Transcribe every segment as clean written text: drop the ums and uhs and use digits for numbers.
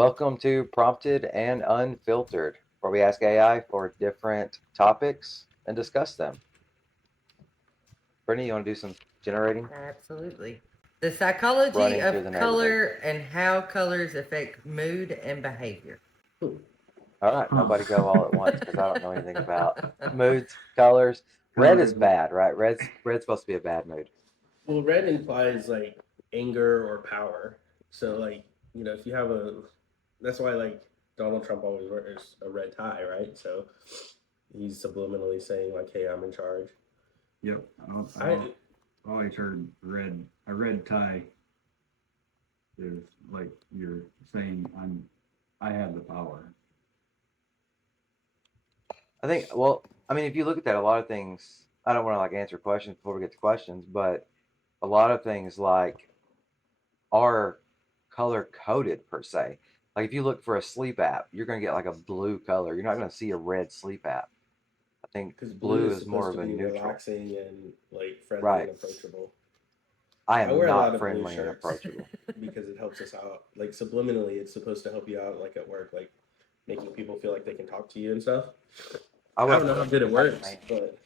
Welcome to Prompted and Unfiltered, where we ask AI for different topics and discuss them. Brittany, you want to do some generating? Absolutely. The psychology Running through of the neighborhood. color and how colors affect mood and behavior. All right, Huh. nobody go all at once because I don't know anything about moods, colors. Red is Colors. bad, right? Red's supposed to be a bad mood. Well, red implies like anger or power. So like if you have that's why like Donald Trump always wears a red tie, right? So he's subliminally saying like, "Hey, I'm in charge." Yep. I I've always heard red. A red tie is like you're saying I have the power. I think, well, I mean, if you look at that, a lot of things, I don't want to like answer questions before we get to questions, but a lot of things like are color coded per se. Like if you look for a sleep app, you're going to get like a blue color. You're not going to see a red sleep app. I think because blue blue is is more supposed of to a be neutral. relaxing and like friendly Right. and approachable. I I am wear a lot not of blue friendly and shirts approachable. because it helps us out. Like subliminally, it's supposed to help you out, like at work, like making people feel like they can talk to you and stuff. I I wear don't know how blue good it because I'm the works, man. but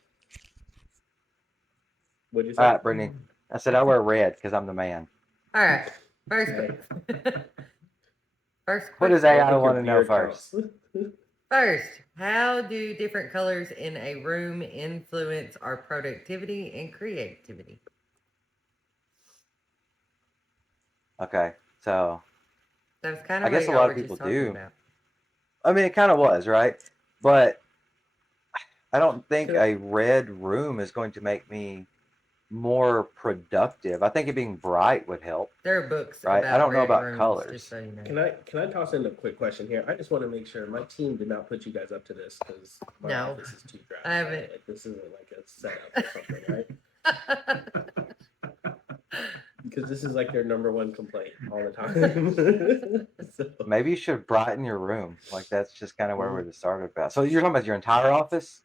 what'd you All say? right, Brittany. I said I wear red because I'm the man. All right. First, Hey, first What does I question. don't AI think your want to know beard first? counts. First, how do different colors in a room influence our productivity and creativity? Okay, so That was kind I of what guess a y'all lot were of people just talking do. about. I mean, it kind of was, right? But I don't think Can I, a red room is going to make me more productive. I think it being bright would help, There are books right? I about don't know red about rooms, just colors. so you know. can I toss in a quick question here? I just want to make sure my team did not put you guys up to this because my No, office is too I drab, right? haven't. Like this isn't like a setup or something, right? Because this is like their number one complaint all the time. So Maybe you should brighten your room. Like that's just kind of where we started about. So you're talking about your entire office?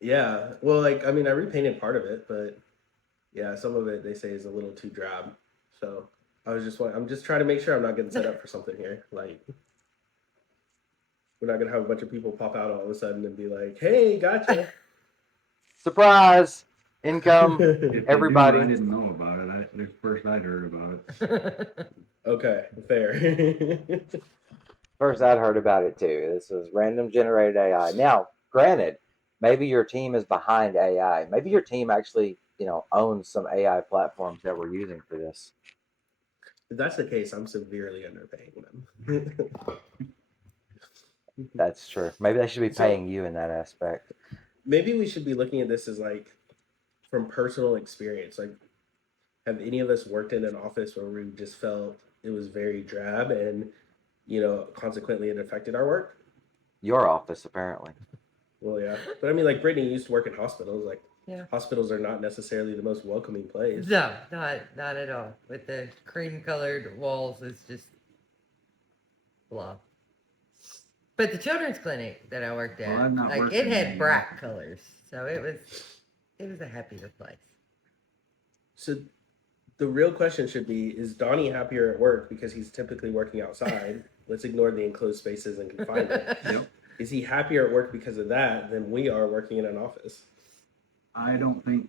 yeah, well, like I mean, I repainted part of it, but yeah, some of it they say is a little too drab. So I'm just trying to make sure I'm not getting set up for something here. Like we're not gonna have a bunch of people pop out all of a sudden and be like, "Hey, gotcha." Surprise! Income, If they do, I everybody. didn't know about it. It's the first I'd heard about it. Okay, fair. First, I'd heard about it too. This is random generated AI. Now, granted, maybe your team is behind AI. Maybe your team actually, owns some AI platforms that we're using for this. If that's the case, I'm severely underpaying them. That's true. Maybe they should be So paying you in that aspect. maybe we should be looking at this as like from personal experience. Like, have any of us worked in an office where we just felt it was very drab and, consequently it affected our work? Your office, apparently. Well, yeah. But I mean, like, Brittany used to work in hospitals. Like, Yeah. hospitals are not necessarily the most welcoming place. No, not at all. With the cream colored walls, it's just blah. But the children's clinic that I worked Well, at, I've not like worked it in had any bright office. colors, so it was a happier place. So the real question should be, is Donnie happier at work because he's typically working outside? Let's ignore the enclosed spaces and confinement. Yep. Is he happier at work because of that than we are working in an office? I don't think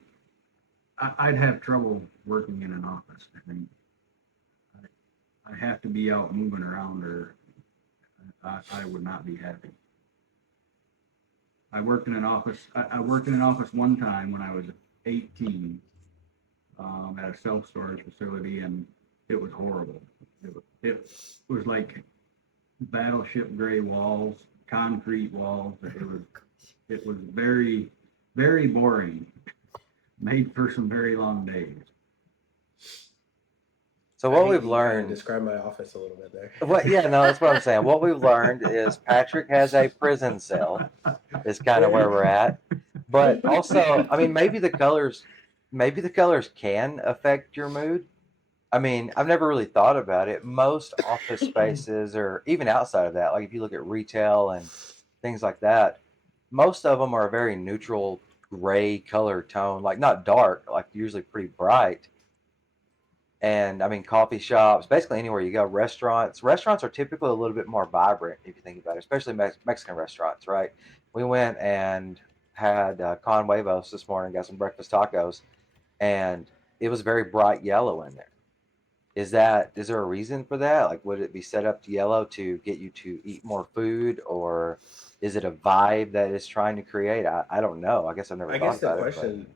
I'd have trouble working in an office. I think I have to be out moving around, or I would not be happy. I worked in an office. I worked in an office one time when I was 18, at a self storage facility, and it was horrible. It was like battleship gray walls, concrete walls. It was very very boring. Made for some very long days. So I what hate we've that you kind of learned, describe my office a little bit there. yeah, no, that's what I'm saying. What we've learned is Patrick has a prison cell, is kind of where we're at. But also, I mean, maybe the colors can affect your mood. I mean, I've never really thought about it. Most office spaces, or even outside of that, like if you look at retail and things like that, most of them are a very neutral gray color tone, like not dark, like usually pretty bright. And I mean, coffee shops, basically anywhere you go, restaurants. Restaurants are typically a little bit more vibrant if you think about it, especially Mexican restaurants, right? We went and had Con Huevos this morning, got some breakfast tacos, and it was very bright yellow in there. Is there a reason for that? Like, would it be set up to yellow to get you to eat more food, or is it a vibe that it's trying to create? I don't know. I guess I've never I thought guess the about it, but question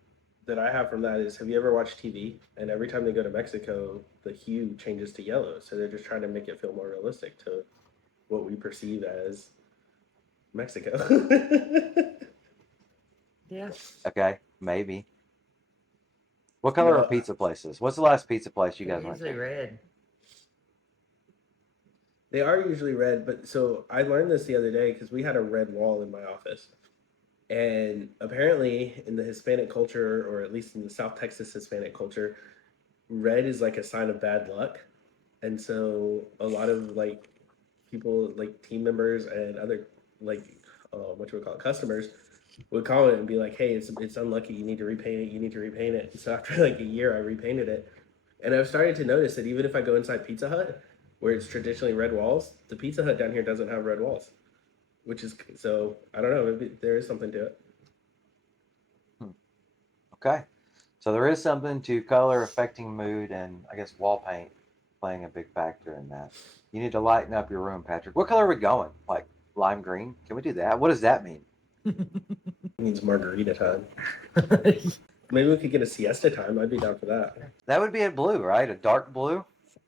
that I have from that is, have you ever watched TV? And every time they go to Mexico, the hue changes to yellow. So they're just trying to make it feel more realistic to what we perceive as Mexico. Yeah. okay, maybe. What You color are know, pizza places? What's the last pizza place you They're guys went usually to? red. they are usually red, but so I learned this the other day because we had a red wall in my office. And apparently, in the Hispanic culture, or at least in the South Texas Hispanic culture, red is like a sign of bad luck. And so a lot of like people, like team members and other like what you would call it, customers, would call it and be like, "Hey, it's unlucky. You need to repaint it. You need to repaint it." So after like a year, I repainted it, and I've started to notice that even if I go inside Pizza Hut, where it's traditionally red walls, the Pizza Hut down here doesn't have red walls, which is so I don't know. Maybe there is something to it. Hmm. Okay. So there is something to color affecting mood, and I guess wall paint playing a big factor in that. You need to lighten up your room, Patrick. What color are we going? Like lime green? Can we do that? What does that mean? It means margarita time. Maybe we could get a siesta time. I'd be down for that. That would be a blue, right? A dark blue,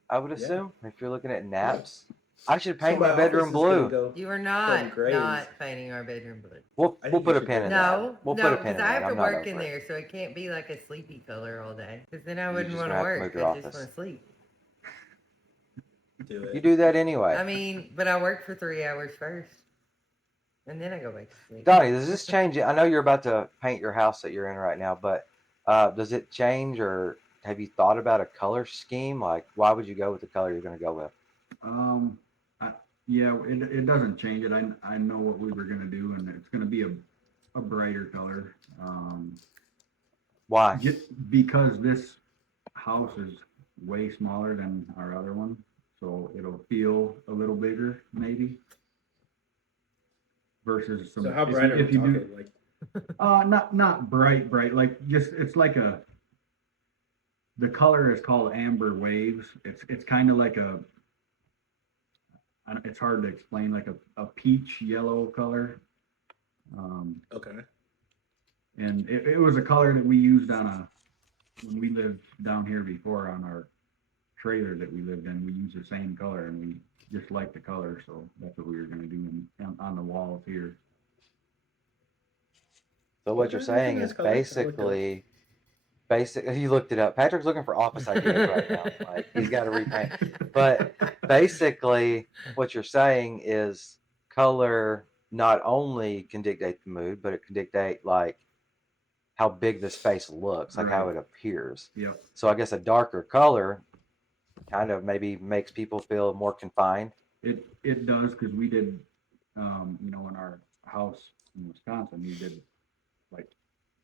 I would Yeah. assume, if you're looking at naps. I should So paint my my office bedroom is gonna blue. go You are from not grays. painting our bedroom blue. We'll I we'll think you put a should pin do in that. that. No, We'll put no, a pin because in I that. have to I'm not work in over it. there, so it can't be like a sleepy color all day. Because then I You're wouldn't just want gonna to have to work. move your I just office. want to sleep. Do You it. do that anyway. I mean, but I work for 3 hours first, and then I go back to sleep. Donnie, does this change it? I know you're about to paint your house that you're in right now, but does it change, or have you thought about a color scheme? Like, why would you go with the color you're going to go with? Um, I, yeah, it doesn't change it. I know what we were gonna do, and it's gonna be a brighter color. Why? Because this house is way smaller than our other one, so it'll feel a little bigger, maybe. Versus some, So how bright are we if you do, talking? Like, not bright, like just it's like the color is called amber waves. It's kind of like it's hard to explain, like a peach yellow color. okay. And it was a color that we used when we lived down here before on our trailer that we lived in. We used the same color, and we just liked the color, so that's what we were gonna do on the walls here. So what Okay, you're that's a saying nice is color. I like that. you looked it up. Patrick's looking for office ideas right now. Like he's got to repaint. But basically, what you're saying is color not only can dictate the mood, but it can dictate like how big the space looks, like Right. how it appears. Yep. So I guess a darker color kind of maybe makes people feel more confined. It does, because we did, in our house in Wisconsin, we did like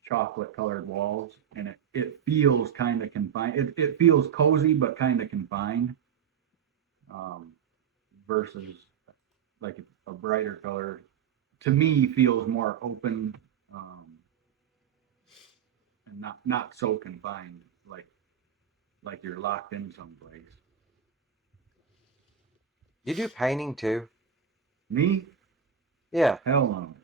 chocolate colored walls, and it feels kind of confined. It feels cozy, but kind of confined. Um, versus like a brighter color, to me, feels more open, and not so confined, like you're locked in someplace. You do painting too? Me? Yeah. Hell no.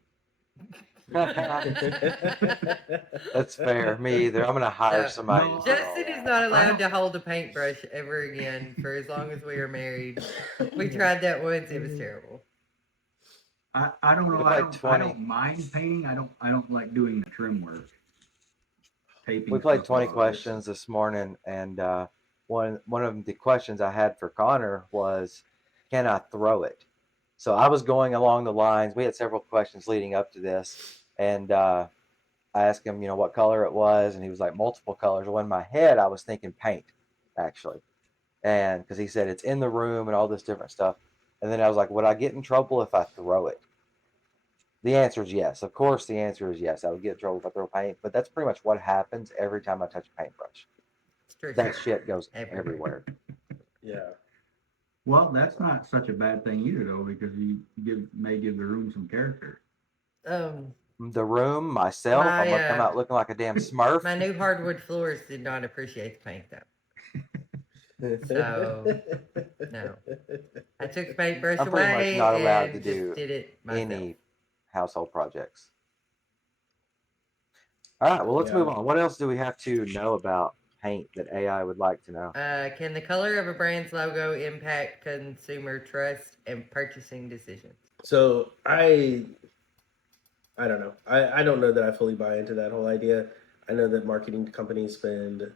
That's fair. Me either. I'm gonna hire No. somebody No, to do all Justin is that. not I allowed don't- to hold a paintbrush ever again for as long as we are married. We tried that once; it was terrible. I don't know. We I played don't. 20. I don't mind painting. I don't like doing the trim work. Taping We played stuff 20 off. questions this morning, and one of the questions I had for Connor was, "Can I throw it?" So I was going along the lines. We had several questions leading up to this, and I asked him, what color it was, and he was like multiple colors. Well, in my head, I was thinking paint, actually, and because he said it's in the room and all this different stuff, and then I was like, would I get in trouble if I throw it? The answer is yes. Of course, the answer is yes. I would get in trouble if I throw paint, but that's pretty much what happens every time I touch a paintbrush. It's true. that shit goes Everywhere. everywhere. Yeah. Well, that's not such a bad thing either, though, because you may give the room some character. The room, myself, I'm gonna come My, out looking like a damn Smurf. My new hardwood floors did not appreciate the paint though. So, no. I took the paintbrush I'm pretty much away not allowed and to just do did it myself. any household projects. All right, well, let's Yeah. move on. What else do we have to know about paint that AI would like to know? Can the color of a brand's logo impact consumer trust and purchasing decisions? So I don't know. I don't know that I fully buy into that whole idea. I know that marketing companies spend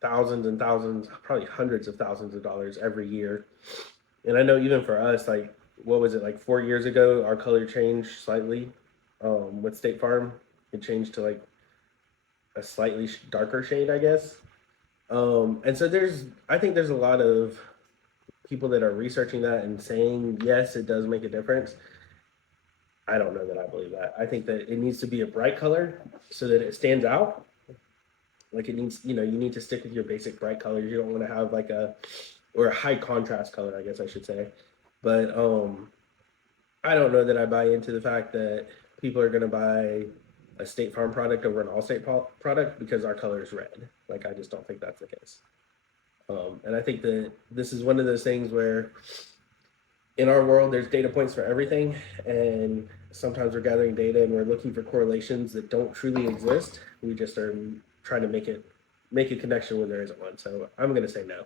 thousands and thousands, probably hundreds of thousands of dollars every year. And I know even for us, like, what was it, like 4 years ago, our color changed slightly with State Farm. It changed to like a slightly darker shade, I guess. And so I think there's a lot of people that are researching that and saying, yes, it does make a difference. I don't know that I believe that. I think that it needs to be a bright color so that it stands out. Like it needs, you need to stick with your basic bright colors. You don't want to have like a high contrast color, I guess I should say. But I don't know that I buy into the fact that people are going to buy a State Farm product over an Allstate product because our color is red. Like I just don't think that's the case. And I think that this is one of those things where in our world, there's data points for everything, and sometimes we're gathering data and we're looking for correlations that don't truly exist. We just are trying to make a connection when there isn't one. So I'm going to say no.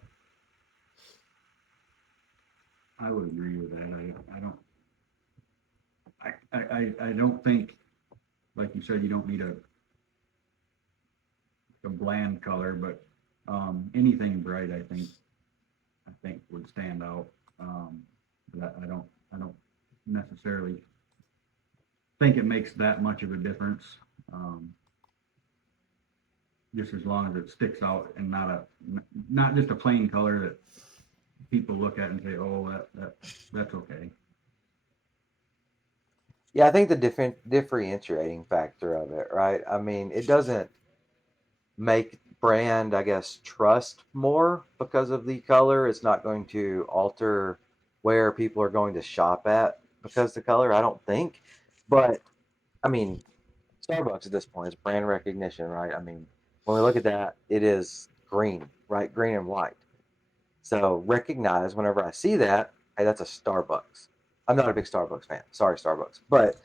I would agree with that. I don't think, like you said, you don't need a bland color, but anything bright, I think would stand out. But I don't necessarily think it makes that much of a difference. Just as long as it sticks out and not just a plain color that people look at and say, oh, that's okay. Yeah, I think the differentiating factor of it, right? I mean, it doesn't make brand, I guess, trust more because of the color. It's not going to alter where people are going to shop at because the color, I don't think. But I mean, Starbucks at this point is brand recognition, right? I mean, when we look at that, it is green, right? Green and white. So recognize whenever I see that, hey, that's a Starbucks. I'm not a big Starbucks fan. Sorry, Starbucks. But,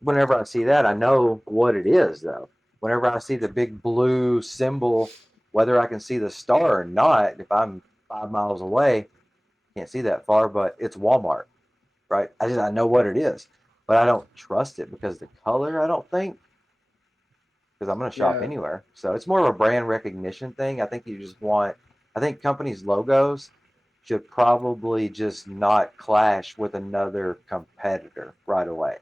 whenever I see that, I know what it is, though. Whenever I see the big blue symbol, whether I can see the star or not, if I'm 5 miles away, can't see that far, but it's Walmart, right? I know what it is, but I don't trust it because the color, I don't think, because I'm going to shop Yeah. anywhere. So it's more of a brand recognition thing. I think I think companies' logos should probably just not clash with another competitor right away.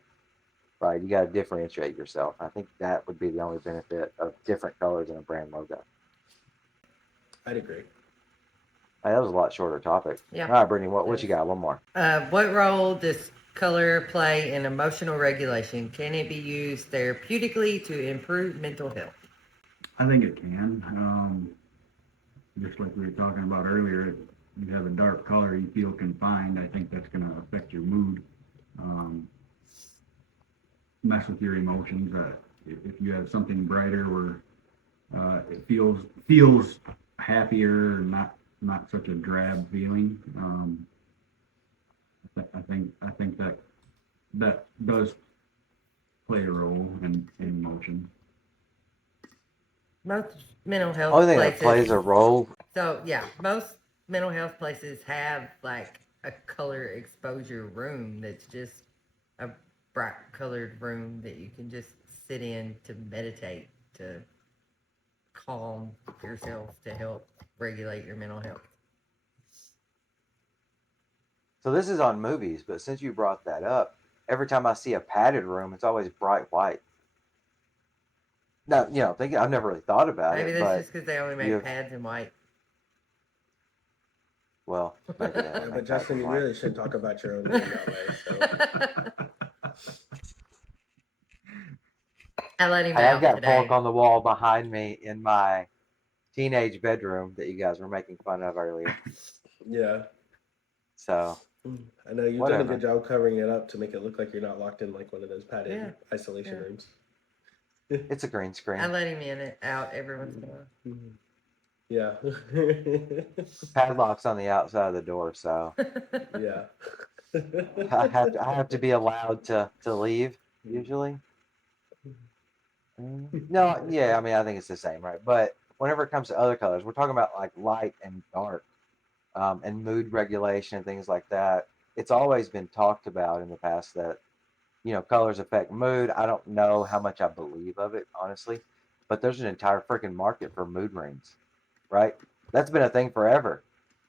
Right? You got to differentiate yourself. I think that would be the only benefit of different colors in a brand logo. I'd agree. Hey, that was a lot shorter topic. Yeah. All right, Brittany, what you got? One more. What role does color play in emotional regulation? Can it be used therapeutically to improve mental health? I think it can. Just like we were talking about earlier, you have a dark color, you feel confined. I think that's going to affect your mood, mess with your emotions. If you have something brighter where it feels happier, not such a drab feeling. I think that does play a role in emotion. Most mental health Only thing places. that plays a role. So yeah, most mental health places have like a color exposure room that's just a bright colored room that you can just sit in to meditate, to calm yourself, to help regulate your mental health. So this is on movies, but since you brought that up, every time I see a padded room, it's always bright white. Now, I've never really thought about Maybe it, that's but just because they only make pads in white. well, maybe they Yeah, don't but make Justin, pads you white. really shouldn't talk about your own room that way. So. I let him Hey, I've out got today. pork on the wall behind me in my teenage bedroom that you guys were making fun of earlier. Yeah. So I know you've done a whatever. good job covering it up to make it look like you're not locked in like one of those padded Yeah, isolation yeah. rooms. It's a green I screen. let him in and out every once in a while. Yeah. Padlock's on the outside of the door, so Yeah. I have to be allowed to leave usually. No, yeah, I mean I think it's the same, right? But whenever it comes to other colors, we're talking about like light and dark, and mood regulation and things like that. It's always been talked about in the past that colors affect mood. I don't know how much I believe of it, honestly, but there's an entire freaking market for mood rings, right? That's been a thing forever.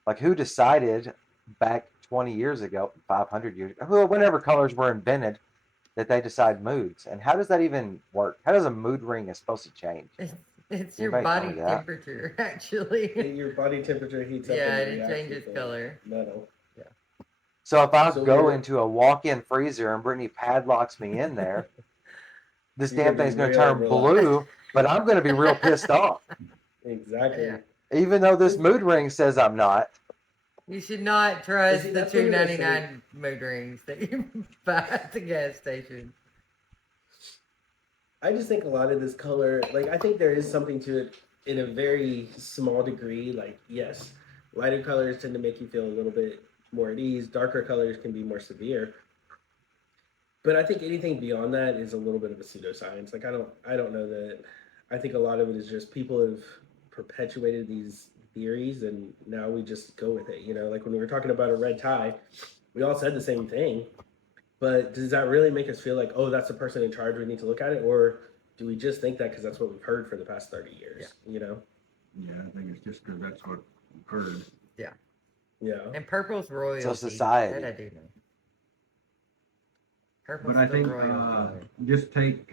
Like, who decided back 20 years ago, 500 years ago, whenever colors were invented, that they decide moods? And how does that even work? How does a mood ring is supposed to change? It's your Anybody tell body me that? temperature, actually. Your body temperature heats up Yeah, and and it reacts changes with the color. metal. So if I So go we're into a walk-in freezer and Brittany padlocks me in there, this You're damn gonna thing's be going to real turn relaxed. blue, but I'm going to be real pissed off. Exactly. Yeah. Even though this mood ring says I'm not. You should not trust See, the that's what I'm gonna $2.99 mood rings that you buy at the gas station. I just think a lot of this color, like, I think there is something to it in a very small degree. Like, yes, lighter colors tend to make you feel a little bit more at ease. Darker colors can be more severe. But I think anything beyond that is a little bit of a pseudoscience. Like, I don't know that. I think a lot of it is just people have perpetuated these theories, and now we just go with it. You know, like when we were talking about a red tie, we all said the same thing. But does that really make us feel like, oh, that's the person in charge? We need to look at it, or do we just think that because that's what we've heard for the past 30 years? Yeah. You know? Yeah, I think it's just because that's what I've heard. Yeah. And purple's royalty. society. That I do know. Purple's But I the think royal color. just take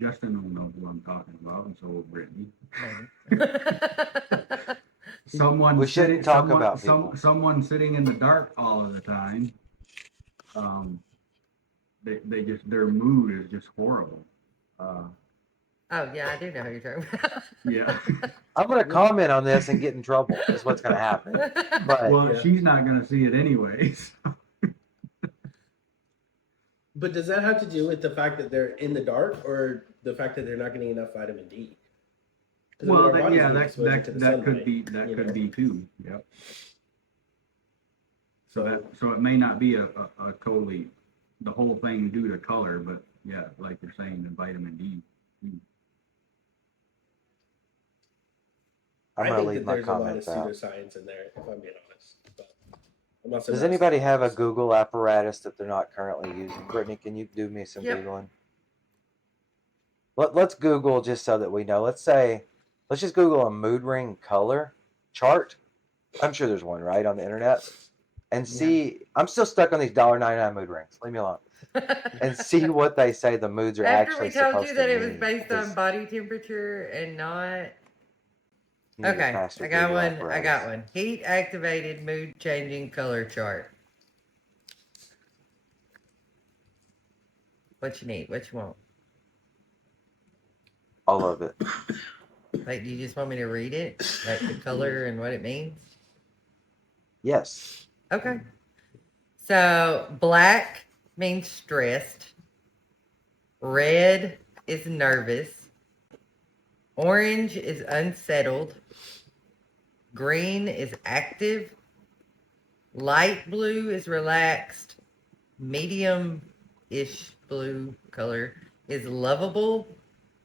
Justin will know who I'm talking about, and so will Brittany. Maybe. Someone We shouldn't sitting, talk someone, about some, people. someone sitting in the dark all of the time. They just their mood is just horrible. Oh yeah, I do know who you're talking about. Yeah. I'm going to comment on this and get in trouble, is what's going to happen. But Well, Yeah. she's not gonna see it anyways. But does that have to do with the fact that they're in the dark, or the fact that they're not getting enough vitamin D? 'Cause, I mean, Well, our bodies yeah, need exposure to the sunlight, could you know? be too. Yep. So So it may not be a totally the whole thing due to color, but yeah, like you're saying, the vitamin D. I'm I going to think leave that my there's a lot of comments out. pseudoscience in there, if I'm being honest. But I'm also Does not anybody have a scientist. Google apparatus that they're not currently using? Brittany, can you do me some Yep. Googling? Let's Google just so that we know. Let's just Google a mood ring color chart. I'm sure there's one, right, on the internet. And see, I'm still stuck on these $1.99 mood rings. Leave me alone. And see what they say the moods are After actually we told supposed you to that it was mean. based on 'Cause body temperature and not. you need a Okay, faster I got Google one. apparatus. I got one. Heat activated mood changing color chart. What you need? What you want? All of it. Like, do you just want me to read it? Like the color and what it means? Yes. Okay. So black means stressed. Red is nervous. Orange is unsettled. Green is active. Light blue is relaxed. Medium-ish blue color is lovable.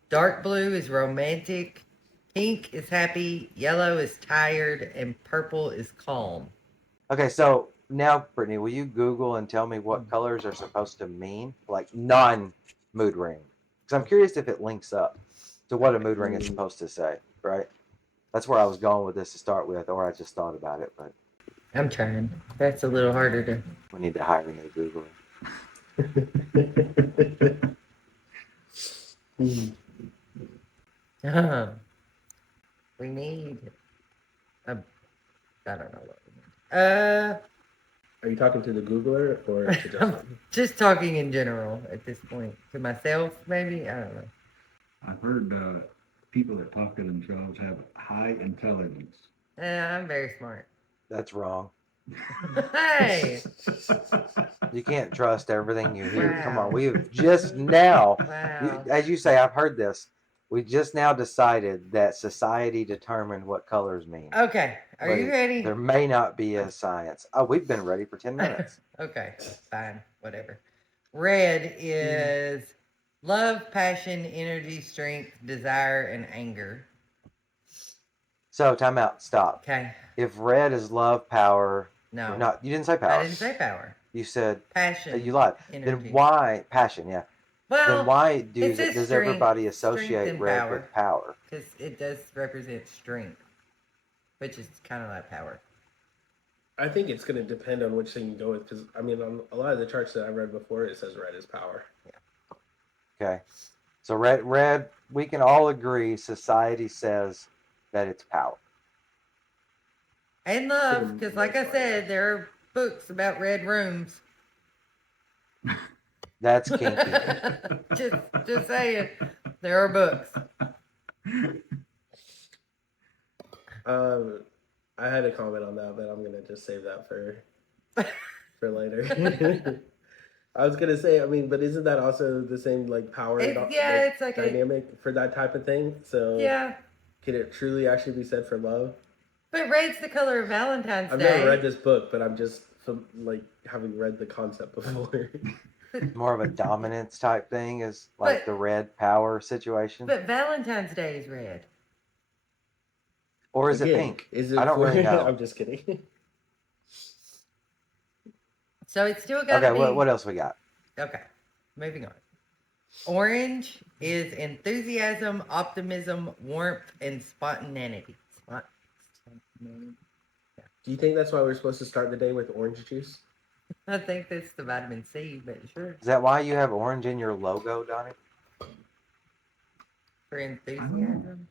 Dark blue is romantic. Pink is happy. Yellow is tired. And purple is calm. Okay, so now, Brittany, will you Google and tell me what colors are supposed to mean? Like non-mood ring. Because I'm curious if it links up to what a mood ring is supposed to say, right? That's where I was going with this to start with, or I just thought about it, but I'm trying. That's a little harder to. we need to hire a new Googler. We need a. I don't know what we need. Are you talking to the Googler or to I'm Justin? just talking in general at this point. To myself, maybe? I don't know. I've heard people that talk to themselves have high intelligence. I'm very smart. That's wrong. Hey! You can't trust everything you hear. Come on, Wow. we've just now, Wow. as you say, I've heard this. We just now decided that society determined what colors mean. Okay. Are But you ready? There may not be a science. Oh, we've been ready for 10 minutes. Okay. Fine. Whatever. Red is love, passion, energy, strength, desire, and anger. So, time out. Stop. Okay. If red is love, power, No. not, you didn't say power. I didn't say power. You said Passion. you lied. Energy. Then why passion? Yeah. Well, Then why it says does strength- everybody strength associate and red power. with power? Because it does represent strength, which is kind of like power. I think it's going to depend on which thing you go with. Because I mean, on a lot of the charts that I've read before, it says red is power. Okay. So red, we can all agree society says that it's power. And love, because like I most part, said, yeah. there are books about red rooms. That's kinky. just saying, there are books. I had a comment on that, but I'm gonna just save that for later. I was gonna say, I mean, but isn't that also the same like power? It's like dynamic for that type of thing. So yeah. Can it truly actually be said for love? But red's the color of Valentine's I've Day. never read this book, but I'm just like having read the concept before. More of a dominance type thing is like the red power situation. But Valentine's Day is red. Or is it Again, pink? Is it I don't really know. I'm just kidding. So it's still got to Okay, be. what else we got? Okay, moving on. Orange is enthusiasm, optimism, warmth, and spontaneity. Do you think that's why we're supposed to start the day with orange juice? I think that's the vitamin C, but sure. Is that why you have orange in your logo, Donnie? For enthusiasm?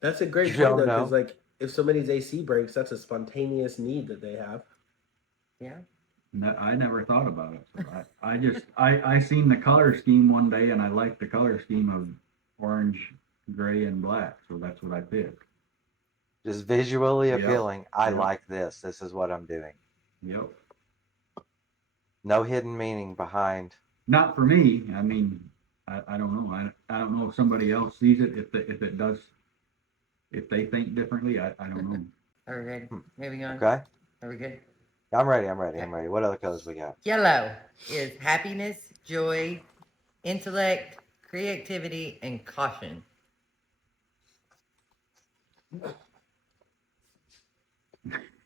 That's a great You point don't though, know? because like if somebody's AC breaks, that's a spontaneous need that they have. Yeah. I never thought about it. So I seen the color scheme one day and I liked the color scheme of orange, gray, and black. So that's what I picked. Just visually Yep. appealing. I Yep. like this. This is what I'm doing. Yep. No hidden meaning behind. Not for me. I mean, I don't know. I don't know if somebody else sees it. If it does, if they think differently, I don't know. Are we ready? Moving on. Okay? Are we good? I'm ready. What other colors we got? Yellow is happiness, joy, intellect, creativity, and caution.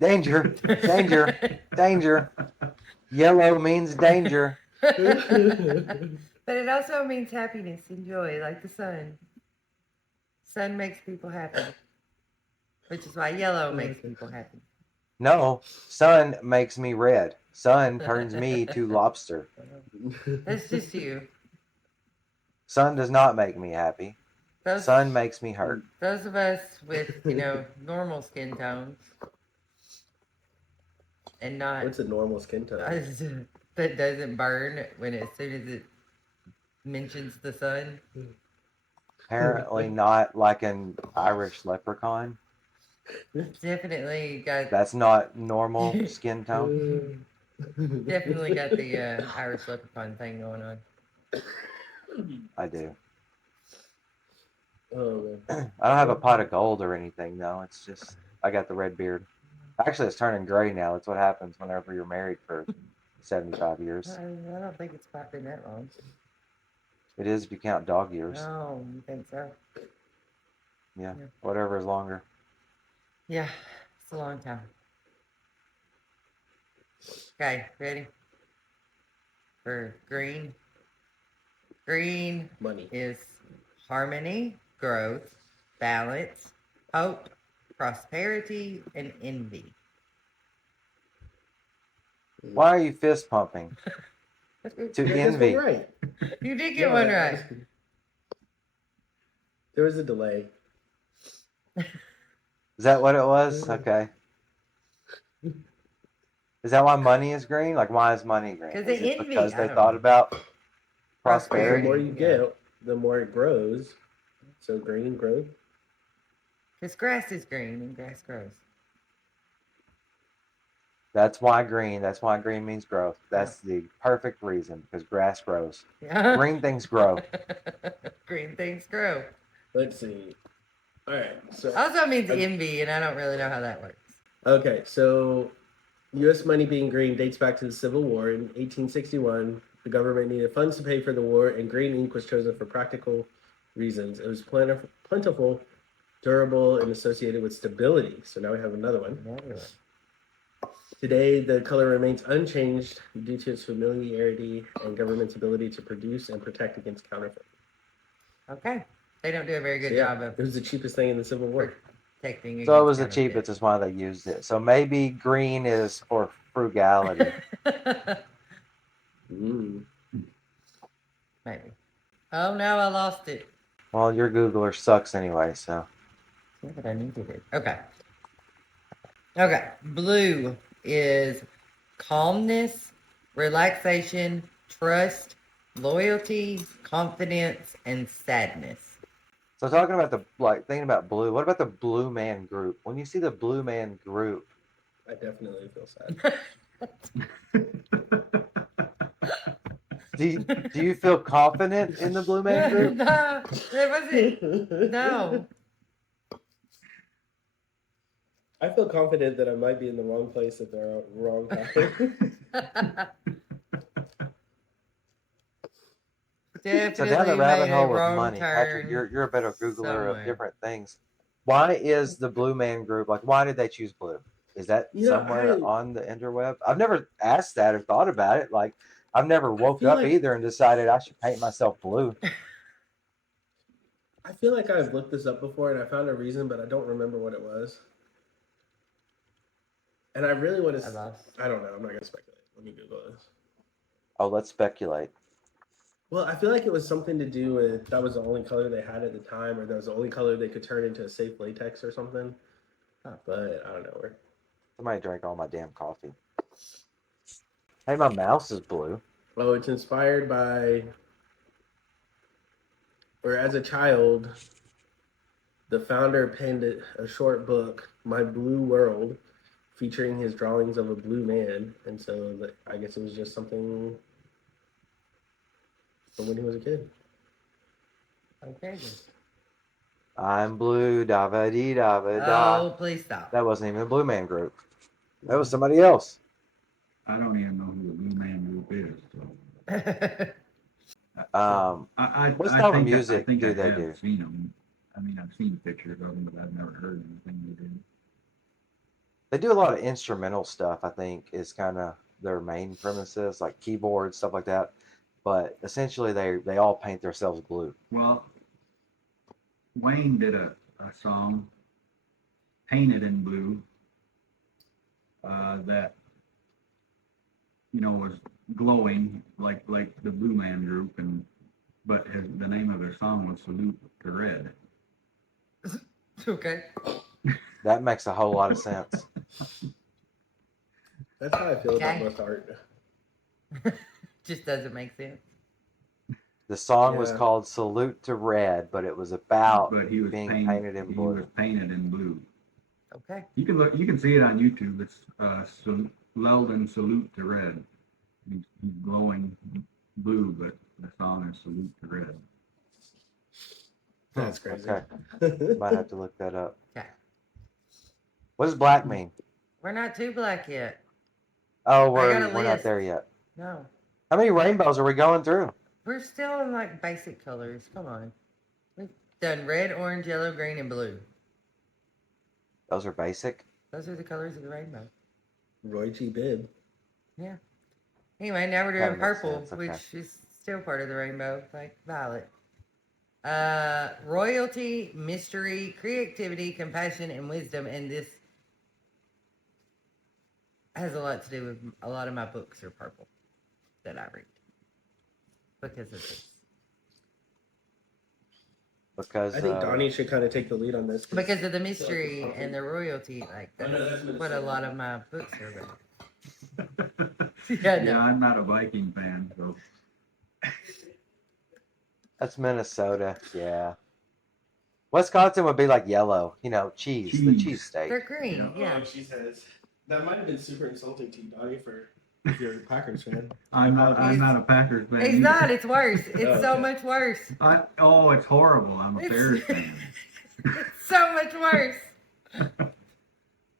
Danger, danger, danger. Yellow means danger. But it also means happiness and joy, like the sun. Sun makes people happy, which is why yellow makes people happy. No, sun makes me red. Sun turns me to lobster. That's just you. Sun does not make me happy. Sun makes me hurt. Those of us with, normal skin tones and not What's a normal skin tone? that doesn't burn as soon as it mentions the sun. Apparently not like an Irish leprechaun. Definitely got That's not normal skin tone. definitely got the Irish leprechaun thing going on. I do. Oh man. I don't have a pot of gold or anything though. It's just I got the red beard. Actually, it's turning gray now. That's what happens whenever you're married for 75 years. I don't think it's quite been that long. It is if you count dog years. Oh, you think so? Yeah, whatever is longer. Yeah, it's a long time. Okay, ready? For green. Green Money. is harmony, growth, balance, hope, prosperity, and envy. Why are you fist pumping? To You got this envy. one right. You did get one right. There was a delay. Is that what it was? Okay. Is that why money is green? Like, why is money green? 'Cause Is they it envy, because I they don't thought know. about Because Prosperity. the more prosperity? you Yeah. get, the more it grows. So green growth. Because grass is green and grass grows. That's why green. That's why green means growth. That's the perfect reason because grass grows. Yeah. Green things grow. Green things grow. Let's see. All right. So Also means I- envy, and I don't really know how that works. okay, so U.S. money being green dates back to the Civil War in 1861. The government needed funds to pay for the war, and green ink was chosen for practical reasons. It was plentiful, durable, and associated with stability. So now we have another one. Today, the color remains unchanged due to its familiarity and government's ability to produce and protect against counterfeit. Okay. They don't do a very good So, yeah, job of it was the cheapest thing in the Civil War. protecting So it was the against counterfeit. cheapest. Is why they used it. So maybe green is for frugality. Mm. Maybe. Oh no, I lost it. Well, your Googler sucks anyway. So Yeah, but I needed it. Okay. Okay. Blue is calmness, relaxation, trust, loyalty, confidence, and sadness. So talking about thinking about blue. What about the Blue Man Group? When you see the Blue Man Group, I definitely feel sad. do you feel confident in the Blue Man Group? No, that wasn't. No. I feel confident that I might be in the wrong place at the wrong time. Definitely So down the rabbit made a hole of wrong money, Patrick, turn. you're a better Googler of somewhere. different things. Why is the Blue Man Group like? Why did they choose blue? Is that somewhere on the interweb? I've never asked that or thought about it. Like, I've never woke feel up like- either and decided I should paint myself blue. I feel like I've looked this up before and I found a reason, but I don't remember what it was. And I really want I to. lost. I don't know. I'm not gonna speculate. Let me Google this. Oh, let's speculate. Well, I feel like it was something to do with that was the only color they had at the time, or that was the only color they could turn into a safe latex or something. But I don't know where. Somebody drank all my damn coffee. Hey, my mouse is blue. Oh, it's inspired by, or as a child, the founder penned a short book, My Blue World, featuring his drawings of a blue man. And so I guess it was just something from when he was a kid. Okay. then. I'm blue, da ba dee da ba da. Oh, please stop. That wasn't even the Blue Man Group. That was somebody else. I don't even know who the Blue Man Group is. So. What style of I music think do I they have do? seen them. I mean, I've seen pictures of them, but I've never heard anything they did. They do a lot of instrumental stuff, I think, is kind of their main premises, like keyboards, stuff like that. But essentially, they all paint themselves blue. Well, Wayne did a song, Painted in Blue, that, was glowing like the Blue Man Group, but the name of their song was Salute to Red. Okay. That makes a whole lot of sense. That's how I feel about Okay. most art. Just doesn't make sense. The song was Yeah. called Salute to Red, but it was about But he was being painted, painted in he blue. was painted in blue. Okay. You can see it on YouTube. It's Leldon Salute to Red. He's glowing blue, but the song is Salute to Red. That's crazy. Okay. Might have to look that up. Okay. What does black mean? We're not too black yet. Oh, I got a we're not list. there yet. No. How many rainbows are we going through? We're still in like basic colors. Come on. We've done red, orange, yellow, green, and blue. Those are basic. Those are the colors of the rainbow. Roy G. Bibb. Yeah. Anyway, now we're Kinda doing makes purple, sense, okay. which is still part of the rainbow, like violet. Royalty, mystery, creativity, compassion, and wisdom. And this has a lot to do with a lot of my books are purple that I read because of this. Because I think Donnie should kind of take the lead on this. Because of the mystery and the royalty, like I know, that's that's what a lot of my books are about. Yeah, Yeah, no. I'm not a Viking fan, so That's Minnesota. Yeah. Wisconsin would be like yellow. You know, cheese. The Cheese. cheese state. They're green. Yeah. Oh, she says that might have been super insulting to you, Donnie, for if you're a Packers fan. I'm not apologize. a Packers fan. It's either. not. It's worse. It's Oh, so okay. much worse. Oh, it's horrible. I'm a It's- Bears fan. It's so much worse.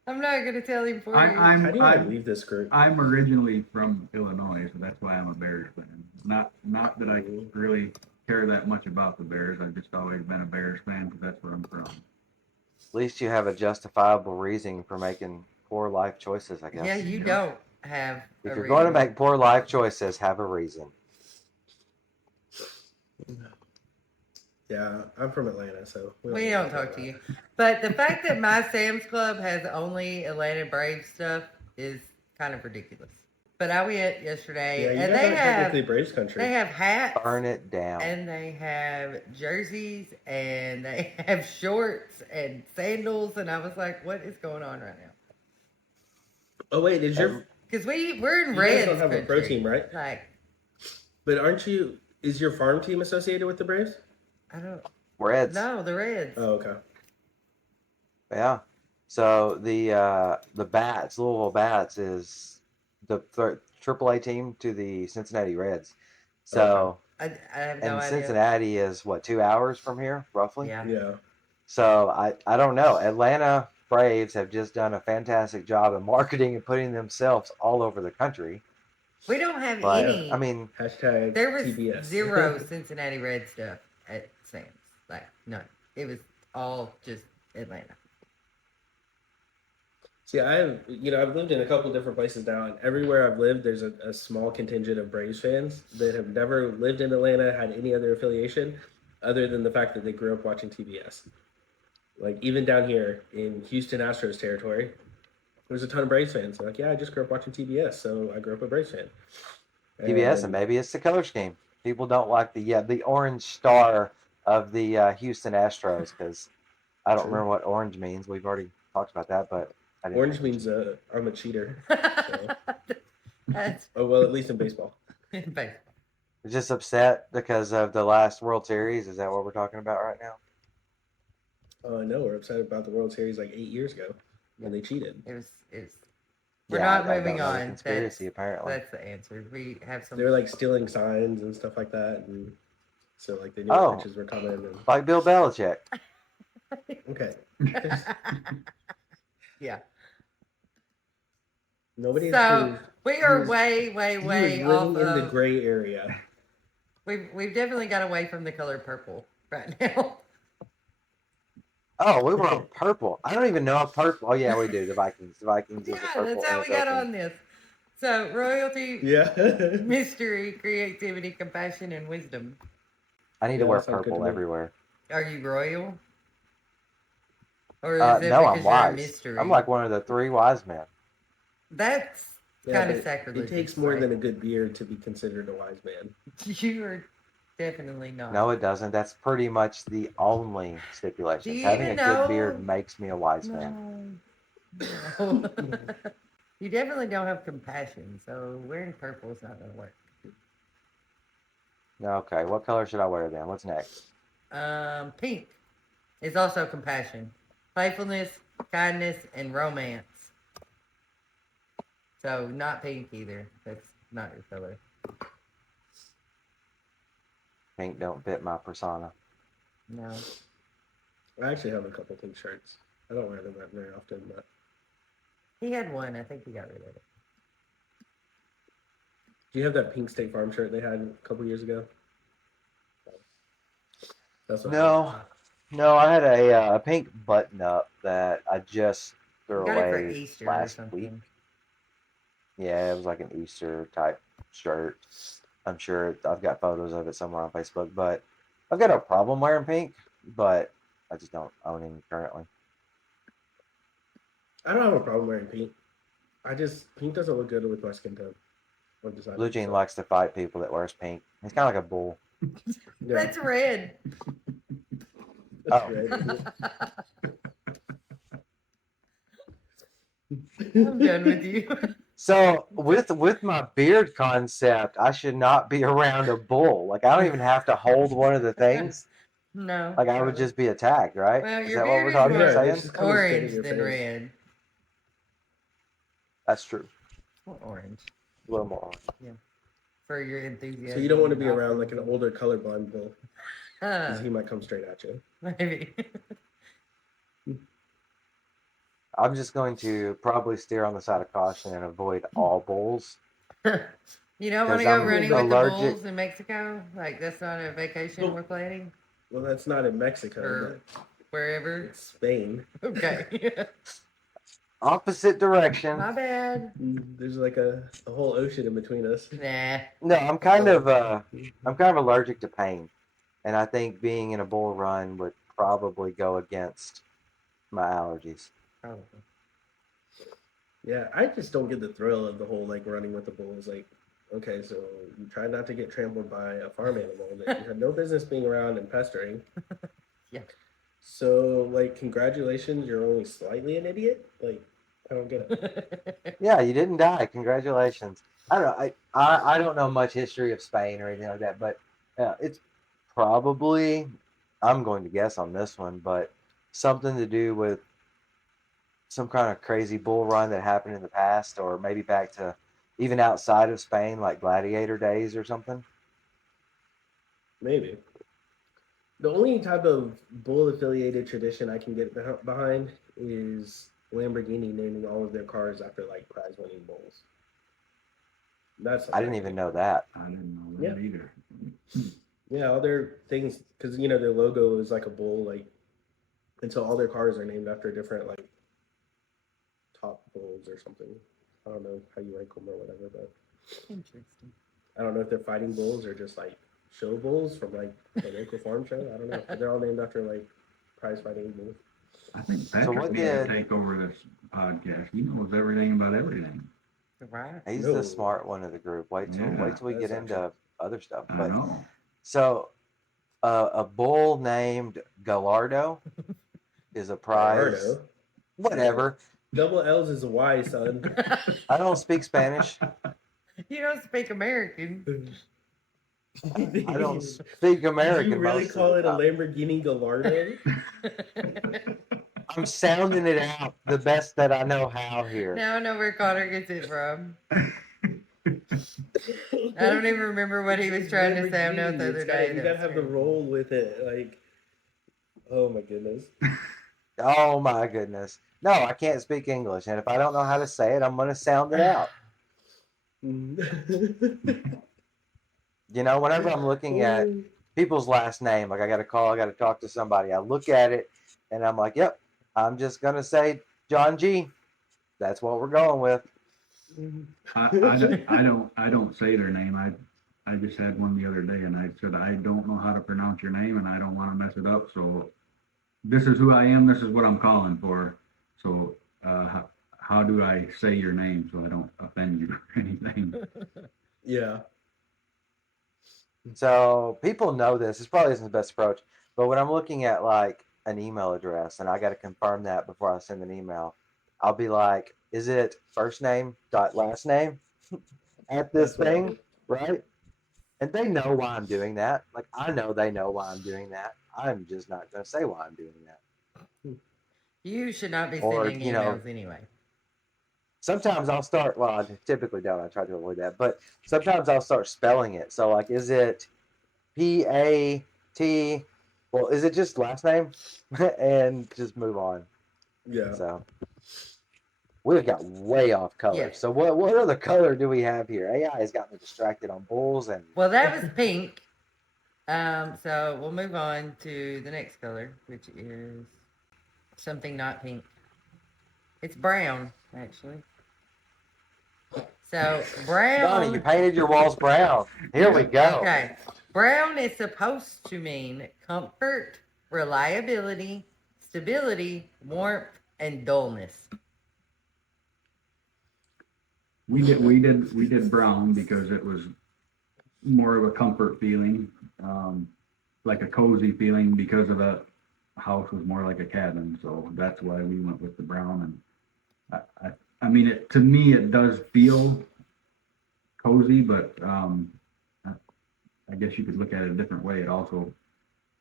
I'm not gonna tell him for you. How do I leave this group? I'm originally from Illinois, so that's why I'm a Bears fan. Not that I really care that much about the Bears. I've just always been a Bears fan because that's where I'm from. At least you have a justifiable reason for making poor life choices, I guess. Yeah, you don't have. If a you're going to reason. make poor life choices, have a reason. Yeah, I'm from Atlanta, so We don't talk to you. But the fact that my Sam's Club has only Atlanta Braves stuff is kind of ridiculous. But I went yesterday, Yeah, you and guys they aren't have technically Braves country. they have hats, Burn it down. and they have jerseys, and they have shorts and sandals, and I was like, what is going on right now? Oh wait, did your Because we're in you red. guys don't have a pro team, right? Like But aren't you? Is your farm team associated with the Braves? I don't Reds. know the Reds. Oh, okay. Yeah. So the Bats, Louisville Bats, is the AAA team to the Cincinnati Reds. So I have no and idea. Cincinnati is what, 2 hours from here, roughly. Yeah. Yeah. So I don't know. Atlanta Braves have just done a fantastic job of marketing and putting themselves all over the country. We don't have But any. I mean, Hashtag There was TBS. zero Cincinnati Red stuff at Sam's. Like none. It was all just Atlanta. See, I've lived in a couple different places now, and everywhere I've lived, there's a small contingent of Braves fans that have never lived in Atlanta, had any other affiliation, other than the fact that they grew up watching TBS. Like even down here in Houston Astros territory, there's a ton of Braves fans. They're like, yeah, I just grew up watching TBS, so I grew up a Braves fan. TBS, and maybe it's the color scheme. People don't like the orange star of the Houston Astros because I don't True. remember what orange means. We've already talked about that, but I didn't Orange think means I'm a cheater. That's Oh well, at least in baseball. baseball. You're just upset because of the last World Series. Is that what we're talking about right now? No, we're upset about the World Series like 8 years ago when they cheated. It was. We're Yeah, not I don't moving know the on. conspiracy, apparently. That's the answer. We have some. They were like stealing signs and stuff like that, and so like they knew Oh. what pitches were coming. And Like Bill Belichick. okay, Yeah. nobody. So we are was- way, way, he way was off living in the of. gray area. We've definitely got away from the color purple right now. Oh, we were on purple. I don't even know if purple. Oh, yeah, we do. The Vikings. The Vikings is Yeah, a purple. that's how we got NFL on team. this. So royalty, Yeah. mystery, creativity, compassion, and wisdom. I need Yeah, to wear that sounds good to purple me. everywhere. Are you royal? Or is it No, because I'm you're a wise. mystery? I'm like one of the 3 wise men. That's Yeah, kind of but sacrilegious. It takes more right? than a good beard to be considered a wise man. You are definitely not. No, it doesn't. That's pretty much the only stipulation. Do you Having a even good know- beard makes me a wise man. No. You definitely don't have compassion, so wearing purple is not going to work. Okay, what color should I wear then? What's next? Pink is also compassion, playfulness, kindness, and romance. So not pink either. That's not your color. Pink don't fit my persona. No. I actually have a couple pink shirts. I don't wear them that very often, but He had one. I think he got rid of it. do you have that pink State Farm shirt they had a couple years ago? That's what No, I had a pink button up that I just threw Got it for away Easter or last something. week. Yeah, it was like an Easter type shirt. I'm sure I've got photos of it somewhere on Facebook, but I've got no problem wearing pink, but I just don't own any currently. I don't have a problem wearing pink. Pink doesn't look good with my skin tone. I've decided, Blue Jean so. likes to fight people that wears pink. He's kind of like a bull. Yeah, That's red. that's Oh. right. I'm done with you. So with my beard concept, I should not be around a bull. Like I don't even have to hold one of the things. No. Like I would just be attacked, right? Well, Is your that what we're beard is talking more Yeah, saying? it's just coming straight in orange your than face. red. That's true. Well, orange A little more. for your enthusiasm. So you don't want to be and around like an optimism. older colorblind bull because Uh, he might come straight at you. maybe. I'm just going to probably steer on the side of caution and avoid all bulls. You don't want to 'Cause go I'm running with the allergic- bulls in Mexico? Like that's not a vacation we're planning Well, that's not in Mexico, or but wherever. it's Spain. Okay. Opposite direction. My bad. There's like a whole ocean in between us. Nah. No, I'm kind of allergic to pain, and I think being in a bull run would probably go against my allergies. Probably. Yeah, I just don't get the thrill of the whole like running with the bulls. Like, okay, so you try not to get trampled by a farm animal that you have no business being around and pestering. Yeah. So, like, congratulations, you're only slightly an idiot. Like, I don't get it. Yeah, you didn't die. Congratulations. I don't know. I don't know much history of Spain or anything like that, but it's probably, I'm going to guess on this one, but something to do with some kind of crazy bull run that happened in the past, or maybe back to even outside of Spain, like gladiator days or something. Maybe. The only type of bull affiliated tradition I can get behind is Lamborghini naming all of their cars after like prize winning bulls. That's I didn't even know that. I didn't know that either. Yeah, all their things, because their logo is like a bull, like, and so all their cars are named after different like top bulls or something. I don't know how you rank them or whatever, but Interesting. I don't know if they're fighting bulls or just like show bulls from like the local farm show. I don't know. But they're all named after like prize fighting bulls. I think Patrick what needs to did- take over this podcast. He knows everything about everything. Right. He's No. the smart one of the group. Wait till we That's get into other stuff. I But know. so a bull named Gallardo is a prize. Gallardo. Whatever. Double L's is a Y, son. I don't speak Spanish. You don't speak American. I don't speak American. Did you really most call of it the a time. Lamborghini Gallardo? I'm sounding it out the best that I know how here. Now I know where Connor gets it from. I don't even remember what he was trying to sound out the other day. You gotta have the roll with it. Like, oh my goodness. Oh my goodness. No, I can't speak English, and if I don't know how to say it, I'm gonna sound it out. Whenever I'm looking at people's last name, like I got to talk to somebody, I look at it and I'm like, yep, I'm just gonna say John G. That's what we're going with. I don't say their name. I just had one the other day, and I said I don't know how to pronounce your name, and I don't want to mess it up. So this is who I am. This is what I'm calling for. So how do I say your name so I don't offend you or anything? Yeah. So people know this. This probably isn't the best approach, but when I'm looking at like an email address and I got to confirm that before I send an email, I'll be like, is it first name dot last name at this That's what I thing, do. right? And they know why I'm doing that. Like I know they know why I'm doing that. I'm just not going to say why I'm doing that. You should not be Or, sending emails anyway. Sometimes I'll start. Well, I typically don't. I try to avoid that. But sometimes I'll start spelling it. So like, is it P-A-T? Well, is it just last name? And just move on. Yeah. So we've got way off color. Yeah. So what other color do we have here? AI has got me distracted on bulls and. Well, that was pink. So we'll move on to the next color, which is something not pink. It's brown, actually. So brown. Donnie, you painted your walls brown. Here we go. Okay. Brown is supposed to mean comfort, reliability, stability, warmth, and dullness. We did brown because it was more of a comfort feeling, like a cozy feeling because of the house was more like a cabin. So that's why we went with the brown. And I mean, to me, it does feel cozy, but I guess you could look at it a different way. It also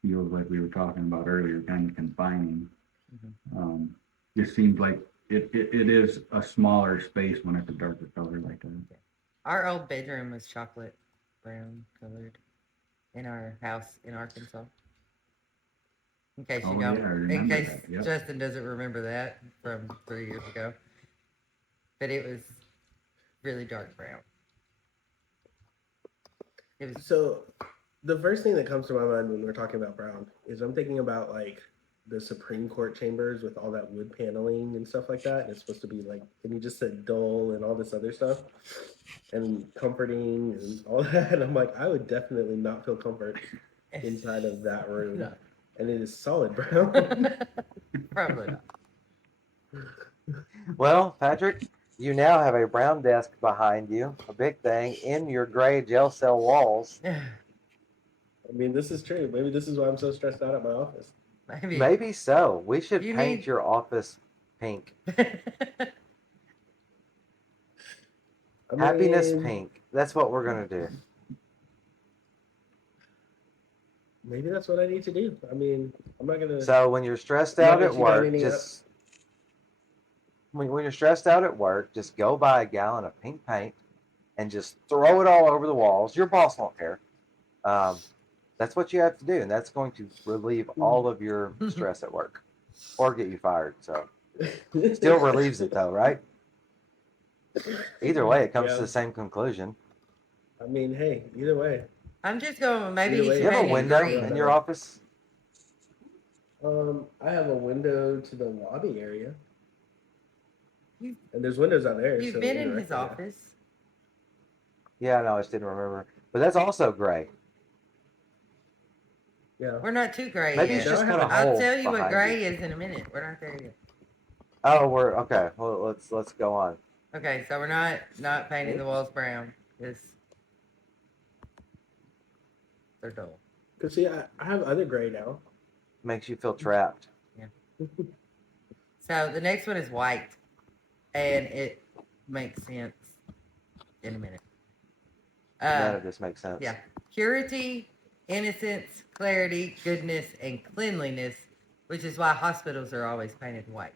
feels like we were talking about earlier, kind of confining. Um, just seems like it is a smaller space when it's a darker color like that. Our old bedroom was chocolate brown colored in our house in Arkansas. In case you Oh don't, yeah, I in remember case that. Yep. Justin doesn't remember that from 3 years ago, but it was really dark brown. It was So the first thing that comes to my mind when we're talking about brown is I'm thinking about like the Supreme Court chambers with all that wood paneling and stuff like that. And it's supposed to be like, and you just said dull and all this other stuff and comforting and all that. And I'm like, I would definitely not feel comfort inside of that room. no, And it is solid brown. probably not. Well, Patrick, you now have a brown desk behind you, a big thing, in your gray gel cell walls. I mean, this is true. Maybe this is why I'm so stressed out at my office. Maybe so. We should You paint need- your office pink. I Happiness mean, pink. That's what we're going to do. maybe that's what I need to do. I mean, I'm not gonna. So when you're stressed I'm not out gonna at cheat on work, any just when you're stressed out at work, just go buy a gallon of pink paint and just throw it all over the walls. Your boss won't care. That's what you have to do, and that's going to relieve all of your stress at work, or get you fired. So still relieves it though, right? Either way, it comes to Yeah. the same conclusion. I mean, hey, either way. I'm just going. Maybe Either you way, Do should you have a paint it window green. in your office? I have a window to the lobby area, You- and there's windows out there. You've so been in his indirectly, yeah. office. Yeah, no, I just didn't remember. But that's also gray. Yeah. We're not too gray Maybe yet. it's just No, I got a haven't- hole I'll tell you what behind gray you. is in a minute. We're not there yet. Oh, we're okay. Well, let's go on. Okay, so we're not painting the walls brown because they're dull. Cause see, I have other gray now. Makes you feel trapped. So the next one is white, and it makes sense in a minute. None of this makes sense. Yeah, purity, innocence, clarity, goodness, and cleanliness, which is why hospitals are always painted white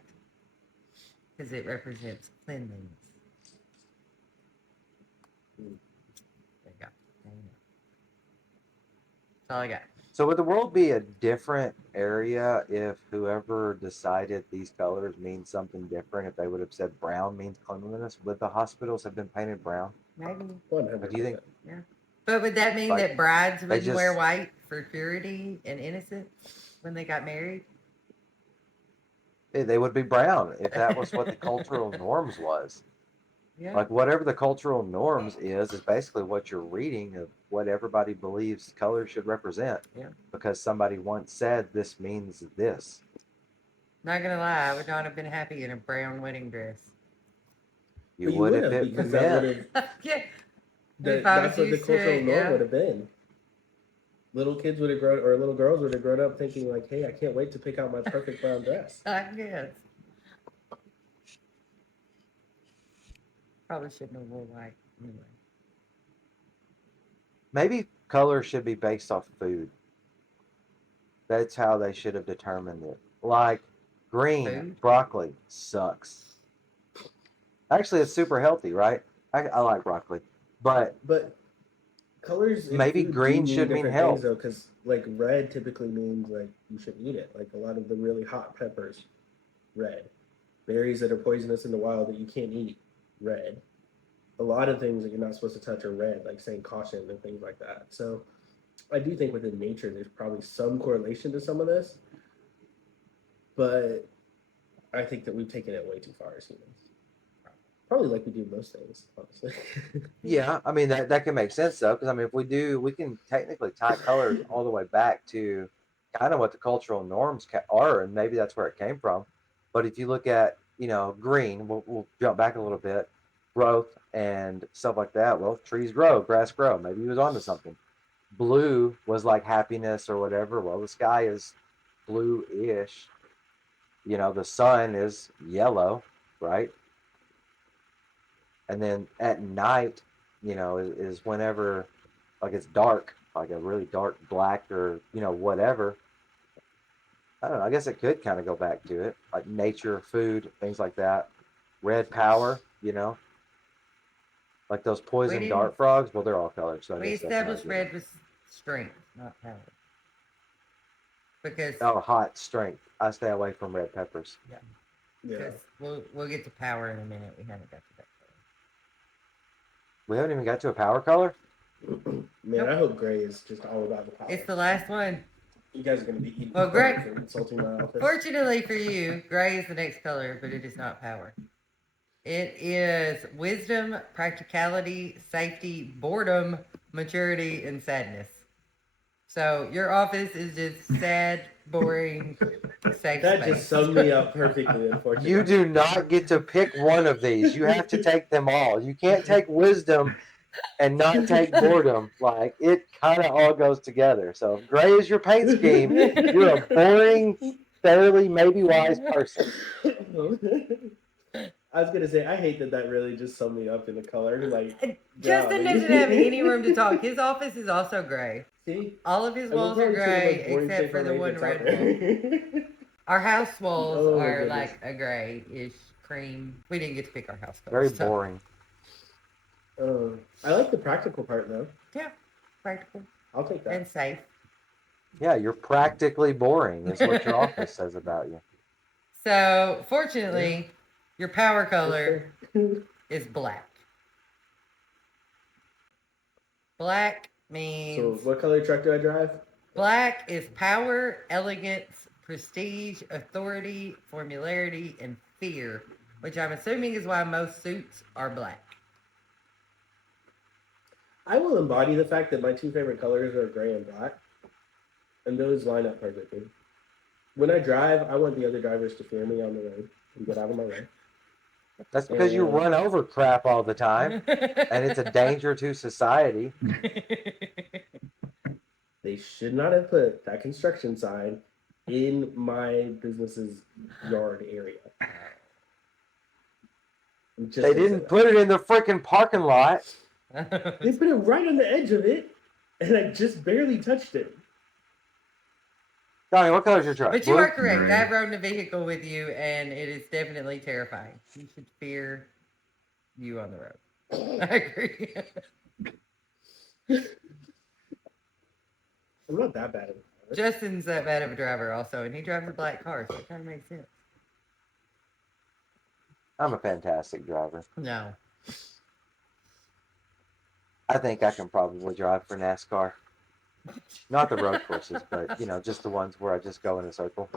because it represents cleanliness. There you go. There you go. That's all I got. So would the world be a different area if whoever decided these colors mean something different? If they would have said brown means cleanliness, would the hospitals have been painted brown? Maybe. 100%. Or do you think But would that mean Like, that brides they wouldn't wear just- white for purity and innocence when they got married? they would be brown if that was what the cultural norms was? Yeah. Like whatever the cultural norms is basically what you're reading of what everybody believes color should represent. Yeah. Because somebody once said this means this. Not gonna lie, I would not have been happy in a brown wedding dress. You But would if have, it because that meant. would have. Yeah. If I That's was what the used to cultural it, norm yeah. would have been. Little kids would have grown, or little girls would have grown up thinking like, "Hey, I can't wait to pick out my perfect brown dress." I guess. Probably shouldn't have worn white anyway. Maybe color should be based off food. That's how they should have determined it. Like green, Food? broccoli sucks. Actually, it's super healthy, right? I like broccoli. But But colors in Maybe food green do should mean different health. things though, because like red typically means like you shouldn't eat it. Like a lot of the really hot peppers, red. Berries that are poisonous in the wild that you can't eat, red. A lot of things that you're not supposed to touch are red, like saying caution and things like that. So I do think within nature there's probably some correlation to some of this, but I think that we've taken it way too far as humans. Probably like we do most things, honestly. yeah, I mean that can make sense though, because I mean if we do, we can technically tie colors all the way back to kind of what the cultural norms are, and maybe that's where it came from. But if you look at green, we'll jump back a little bit, growth and stuff like that. Well, trees grow, grass grow. Maybe he was onto something. Blue was like happiness or whatever. Well, the sky is blue-ish. The sun is yellow, right? And then at night, is whenever like it's dark, like a really dark black or whatever. I don't know. I guess it could kind of go back to it, like nature, food, things like that. Red power, like those We poison didn't. dart frogs. Well, they're all colored, so I We guess that's established not good. red was strength, not power. Because Oh, hot strength. I stay away from red peppers. Yeah. because we'll get to power in a minute. We haven't got to that. We haven't even got to a power color. Man, Nope. I hope gray is just all about the power. It's the last one. You guys are gonna be eating Well, gray. for insulting my office. Fortunately for you, gray is the next color, but it is not power. It is wisdom, practicality, safety, boredom, maturity, and sadness. So your office is just sad, boring, safe That space. just summed me up perfectly. Unfortunately, You do not get to pick one of these. You have to take them all. You can't take wisdom and not take boredom. Like it kind of all goes together. So if gray is your paint scheme, you're a boring, fairly maybe wise person. I was gonna say I hate that really just summed me up in the color. Like Justin golly. doesn't have any room to talk. His office is also gray. See, All of his And we're walls are probably two of the gray most boring except safe for the one roommates out red wall. there. Our house walls Oh, my are goodness. like a grayish cream. We didn't get to pick our house color. Very so- boring. I like the practical part though. Yeah, practical I'll take that. and safe. Yeah, you're practically boring, is what your office says about you. So, fortunately, your power color That's is black. Black fair. means So, what color truck do I drive? black is power, elegance, prestige, authority, formularity, and fear, which I'm assuming is why most suits are black. I will embody the fact that my two favorite colors are gray and black, and those line up perfectly. When I drive, I want the other drivers to fear me on the road and get out of my way. That's because you run over crap all the time, and it's a danger to society. They should not have put that construction sign in my business's yard area. Just They gonna say didn't that. put it in the freaking parking lot. They put it right on the edge of it, and I just barely touched it. Donnie, what color is your truck? But you Blue? are correct. Gray. I've rode in a vehicle with you, and it is definitely terrifying. You should fear you on the road. I agree. I'm not that bad at it. Justin's that bad of a driver, also, and he drives a black car, so it kind of makes sense. I'm a fantastic driver. No. I think I can probably drive for NASCAR. Not the road courses, but just the ones where I just go in a circle.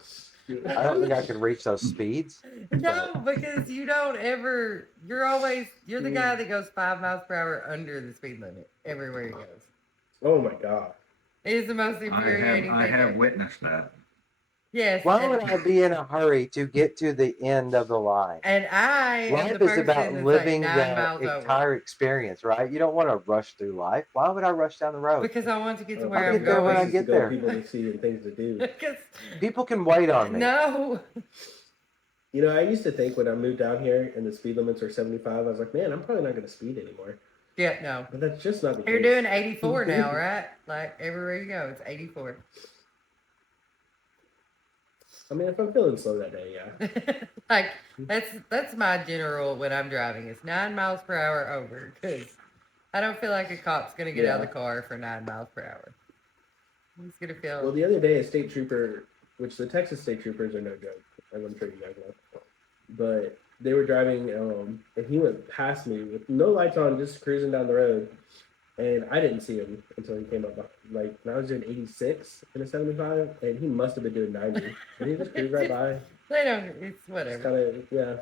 I don't think I could reach those speeds. No, because you don't ever. You're the guy that goes 5 miles per hour under the speed limit everywhere he goes. Oh my god. It is the most infuriating I thing. have ever. witnessed that. Yes. Why and, would I be in a hurry to get to the end of the line? and I am Life the is person about that's living like 9 miles the over. entire experience, right? You don't want to rush through life. Why would I rush down the road? Because I want to get to I'll where I'll I'm get there when I going. get there. People to see and things to do. Because People can wait on me. no. You know, I used to think when I moved down here and the speed limits are 75, I was like, man, I'm probably not going to speed anymore. Yeah, no. But that's just not the You're case. doing 84 now, right? Like everywhere you go, it's 84. I mean, if I'm feeling slow that day, yeah. Like that's my general when I'm driving. It's 9 miles per hour over because I don't feel like a cop's gonna get out of the car for 9 miles per hour. He's gonna feel. Well, the other day, a state trooper, which the Texas state troopers are no joke, as I'm sure you guys know, but they were driving, and he went past me with no lights on, just cruising down the road, and I didn't see him until he came up. Like, I was doing 86 in a 75, and he must have been doing 90, and he just cruised right by. They don't. It's It's whatever. kind of, yeah.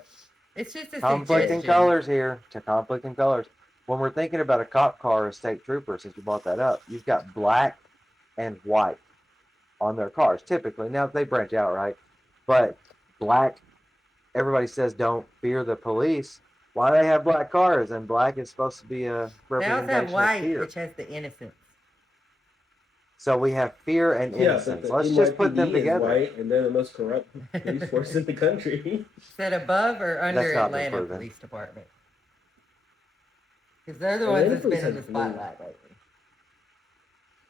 It's just a Conflicting suggestion. colors here. To conflicting colors. When we're thinking about a cop car or a state trooper, since you brought that up, you've got black and white on their cars, typically. Now, they branch out, right? But black, everybody says don't fear the police. Why do they have black cars? And black is supposed to be a They also representation have of white, fear. which has the innocence. So we have fear and Yeah, but innocence. the Let's just put them NYPD is together. white, and they're the most corrupt police force in the country. Is that above or under That's not been Atlanta proven. Police Department? Because they're the ones Atlanta that's been police in the has blue. spotlight lately.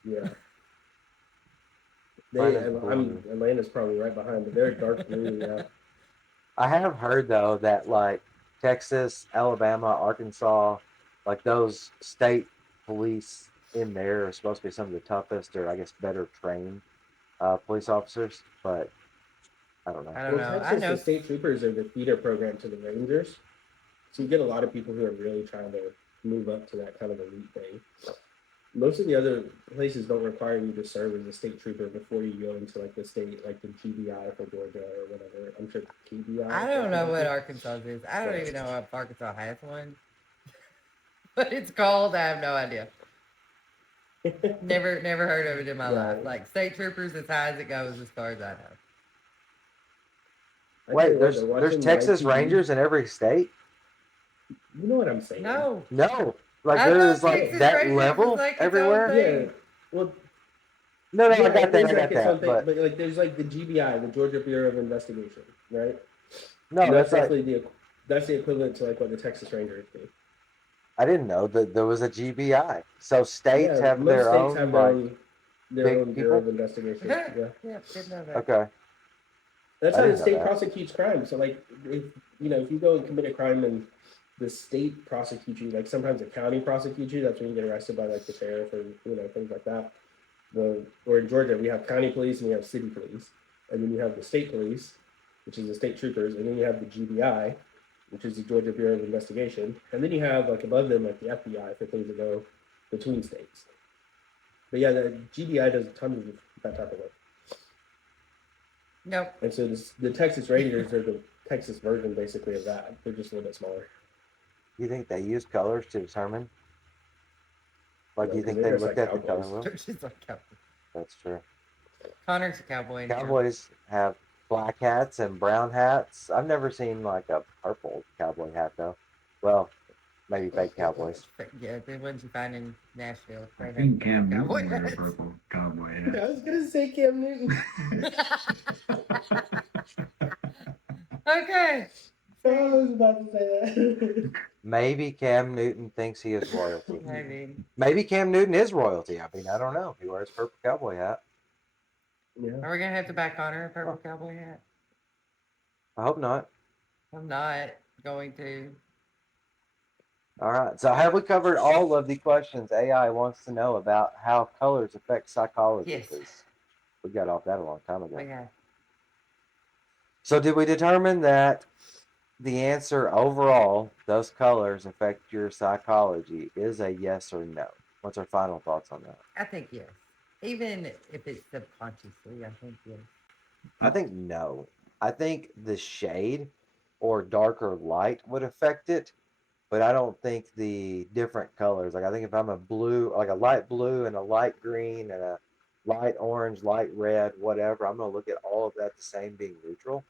Yeah. Atlanta's blue. Atlanta's probably right behind, but they're dark blue. Yeah. I have heard though that like Texas, Alabama, Arkansas, like those state police in there are supposed to be some of the toughest or I guess better trained police officers, but I don't know. I don't know. I Texas, know. the state troopers are the feeder program to the Rangers, so you get a lot of people who are really trying to move up to that kind of elite thing. Most of the other places don't require you to serve as a state trooper before you go into like the state, like the GBI for Georgia or whatever. I'm sure GBI. I don't know what Arkansas is. I don't even know if Arkansas has one. What it's called, I have no idea. Never heard of it in my life. Like state troopers, as high as it goes, as far as I know. Wait, there's Texas Rangers in every state? You know what I'm saying? No. No, like I there's thought like Texas that Rangers level was like its own everywhere. thing. Yeah. Well, No, yeah, I got it that. is I like got its own that. thing, But but like there's like the GBI, the Georgia Bureau of Investigation, right? no, And that's like basically that's the equivalent to like what the Texas Rangers do. I didn't know that there was a GBI. So states Yeah, have most their states own have like their big own Bureau people? of Investigation. Yeah. Yeah, didn't know that. Okay. That's I how the didn't know state that. prosecutes crime. So like if if you go and commit a crime and the state prosecutes you, like sometimes the county prosecutes you, that's when you get arrested by like the sheriff or things like that. Or in Georgia we have county police and we have city police. And then you have the state police, which is the state troopers, and then you have the GBI, which is the Georgia Bureau of Investigation, and then you have like above them like the FBI for things that go between states. But yeah, the GBI does tons of that type of work. Nope. And so the Texas Rangers are the Texas version basically of that. They're just a little bit smaller. You think they use colors to determine? Like, No, do you 'cause think they're they just looked like at the color cowboys. wheel? They're just like cowboys. That's true. Connor's a cowboy. and Cowboys have black hats and brown hats. I've never seen like a purple cowboy hat though. Well, maybe fake cowboys. Yeah, the ones you find in Nashville. I They think have Cam cowboy Newton wears hats. purple cowboy I hat. was gonna say Cam Newton. Okay. I was about to say that. Maybe Cam Newton thinks he is royalty. Maybe. Maybe Cam Newton is royalty. I mean, I don't know. He wears purple cowboy hat. Yeah. Are we gonna have to buy Connor a purple cowboy hat? I hope not. I'm not going to. All right. So have we covered all of the questions AI wants to know about how colors affect psychology? Yes. 'Cause we got off that a long time ago. Okay. So did we determine that the answer overall, does colors affect your psychology, is a yes or no? What's our final thoughts on that? I think yes. Even if it's subconsciously, I think yes. I think no. I think the shade or darker light would affect it, but I don't think the different colors. Like I think if I'm a blue, like a light blue and a light green and a light orange, light red, whatever, I'm gonna look at all of that the same being neutral.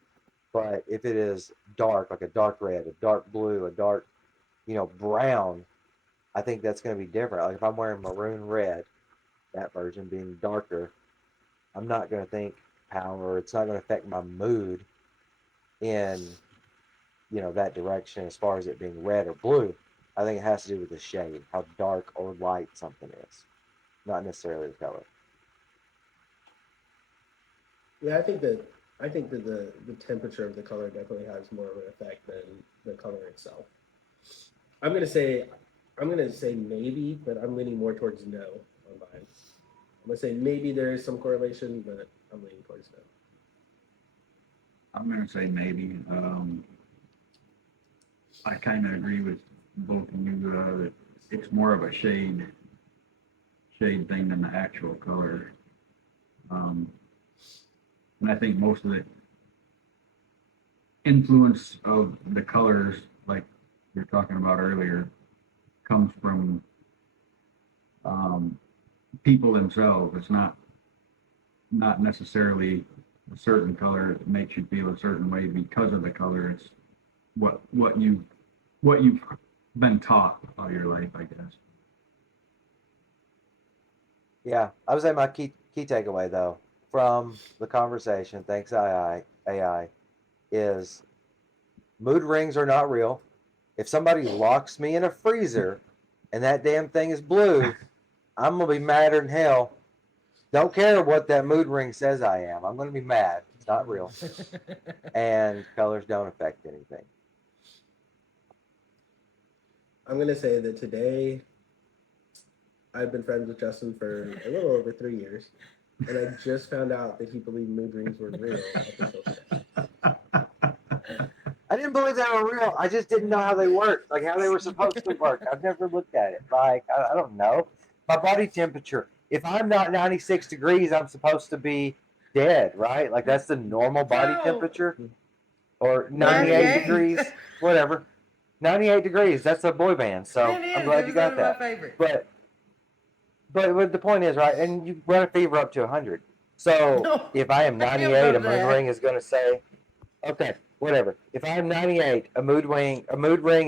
But if it is dark, like a dark red, a dark blue, a dark, brown, I think that's going to be different. Like if I'm wearing maroon red, that version being darker, I'm not going to think power. It's not going to affect my mood in, that direction as far as it being red or blue. I think it has to do with the shade, how dark or light something is, not necessarily the color. Yeah, I think that the temperature of the color definitely has more of an effect than the color itself. I'm gonna say maybe, but I'm leaning more towards no on mine. I'm gonna say maybe there is some correlation, but I'm leaning towards no. I'm gonna say maybe. I kind of agree with both of you that it's more of a shade thing than the actual color. And I think most of the influence of the colors, like we were talking about earlier, comes from people themselves. It's not necessarily a certain color that makes you feel a certain way because of the color. It's what you've been taught all your life, I guess. Yeah, I would say my key takeaway though from the conversation, thanks AI, is mood rings are not real. If somebody locks me in a freezer and that damn thing is blue, I'm gonna be madder than hell. Don't care what that mood ring says I am. I'm gonna be mad. It's not real. And colors don't affect anything. I'm gonna say that today I've been friends with Justin for a little over 3 years, and I just found out that he believed mood rings were real up until today. I didn't believe they were real. I just didn't know how they worked, like how they were supposed to work. I've never looked at it. Like, I don't know. My body temperature. If I'm not 96 degrees, I'm supposed to be dead, right? Like, that's the normal body No. temperature. Or 98. 98 degrees, whatever. 98 degrees, that's a boy band. So It is. I'm glad It you was one got of that. my favorites. But the point is, right, and you run a fever up to 100. So No, if I am I don't 98, a know mood that. ring is going to say, okay, whatever. If I'm 98, a mood ring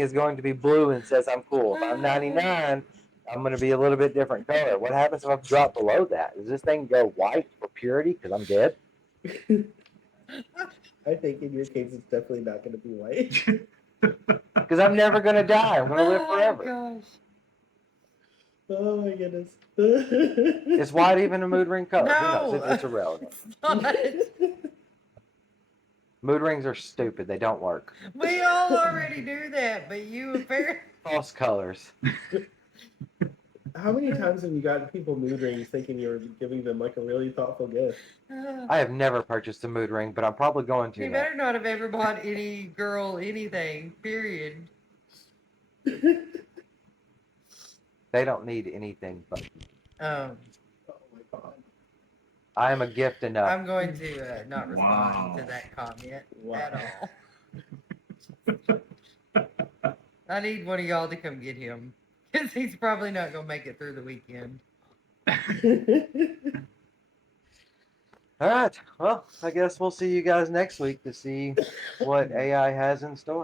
is going to be blue and says I'm cool. If I'm 99, I'm going to be a little bit different color. What happens if I drop below that? Does this thing go white for purity because I'm dead? I think in your case, it's definitely not going to be white. Because I'm never going to die. I'm going to live Oh forever. gosh. Oh my goodness. Is white even a mood ring color? Who knows? No. It's irrelevant. It's not. Mood rings are stupid. They don't work. We all already do that, but you apparently. False colors. How many times have you gotten people mood rings thinking you're giving them like a really thoughtful gift? I have never purchased a mood ring, but I'm probably going to You now. better not have ever bought any girl anything, period. They don't need anything but Um, Oh my god. I am a gift enough. I'm going to not respond Wow. to that comment Wow. at all. I need one of y'all to come get him because he's probably not going to make it through the weekend. All right. Well, I guess we'll see you guys next week to see what AI has in store.